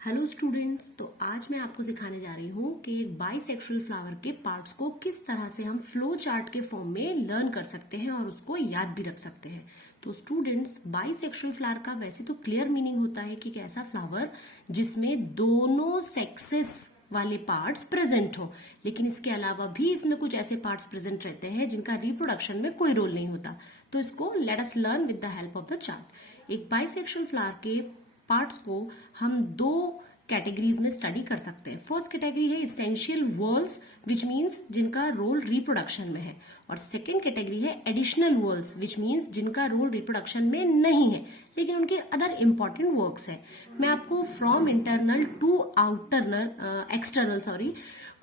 Hello students, तो आज मैं आपको सिखाने जा रही हूँ कि एक बाइसेक्सुअल फ्लावर के पार्ट्स को किस तरह से हम फ्लो चार्ट के फॉर्म में लर्न कर सकते हैं और उसको याद भी रख सकते हैं। तो स्टूडेंट्स, बाइसेक्सुअल फ्लावर का वैसे तो क्लियर मीनिंग होता है कि एक ऐसा फ्लावर जिसमें दोनों सेक्सेस वाले पार्ट्स प्रेजेंट हो, लेकिन इसके अलावा भी इसमें कुछ ऐसे पार्ट्स प्रेजेंट रहते हैं जिनका रिप्रोडक्शन में कोई रोल नहीं होता। तो इसको let us learn with the help of the chart. एक बाइसेक्सुअल फ्लावर के पार्ट्स को हम दो कैटेगरीज में स्टडी कर सकते हैं। फर्स्ट कैटेगरी है इसेंशियल वर्ल्स, विच मीन्स जिनका रोल रिप्रोडक्शन में है, और सेकेंड कैटेगरी है एडिशनल वर्ल्स, विच मीन्स जिनका रोल रिप्रोडक्शन में नहीं है लेकिन उनके अदर इंपॉर्टेंट वर्क्स है। मैं आपको from internal to external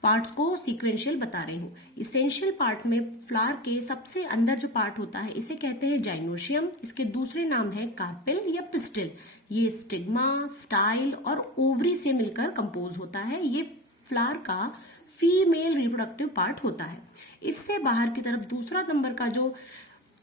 parts को सीक्वेंशियल बता रही हूँ। इसेंशियल पार्ट में फ्लावर के सबसे अंदर जो पार्ट होता है इसे कहते हैं जाइनोशियम। इसके दूसरे नाम है कार्पेल या पिस्टिल। ये स्टिग्मा, स्टाइल और ओवरी से मिलकर कंपोज होता है। ये फ्लावर का फीमेल रिप्रोडक्टिव पार्ट होता है। इससे बाहर की तरफ दूसरा नंबर का जो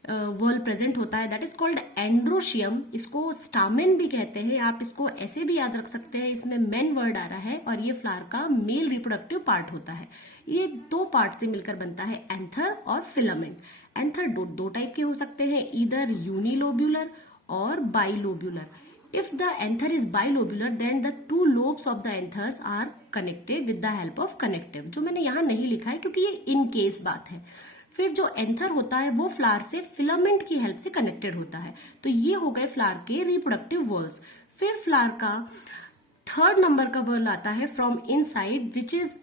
वर्ल प्रेजेंट होता है दैट इज कॉल्ड एंड्रोशियम। इसको स्टामेन भी कहते हैं। आप इसको ऐसे भी याद रख सकते हैं, इसमें मेन वर्ड आ रहा है, और ये फ्लावर का मेल रिप्रोडक्टिव पार्ट होता है। ये दो पार्ट से मिलकर बनता है एंथर और फिलामेंट। एंथर दो टाइप के हो सकते हैं, ईदर यूनिलोब्यूलर और बाइलोब्यूलर। If the anther is bilobular, then the two lobes of the anthers are connected with the help of connective। जो मैंने यहाँ नहीं लिखा है क्योंकि ये इन केस बात है। फिर जो एंथर होता है वो फ्लावर से फिलामेंट की हेल्प से कनेक्टेड होता है। तो ये हो गए फ्लावर के रिप्रोडक्टिव वर्ल्स। फिर फ्लावर का थर्ड नंबर का वर्ल आता है from inside, which is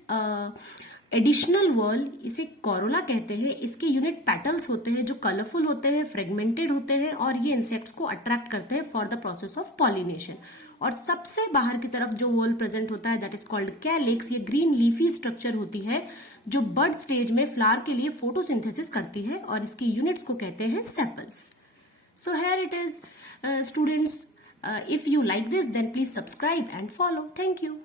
additional whorl. इसे कोरोला कहते हैं। इसके यूनिट पेटल्स होते हैं जो कलरफुल होते हैं, फ्रेगमेंटेड होते हैं, और ये इंसेक्ट्स को अट्रैक्ट करते हैं for the process of pollination. और सबसे बाहर की तरफ जो वर्ल प्रेजेंट होता है दैट इज कॉल्ड कैलिक्स। ये ग्रीन लीफी स्ट्रक्चर होती है जो बर्ड स्टेज में फ्लावर के लिए फोटोसिंथेसिस करती है, और इसकी यूनिट्स को कहते हैं sepals. So here it is students, if you like this then please subscribe and follow. Thank you.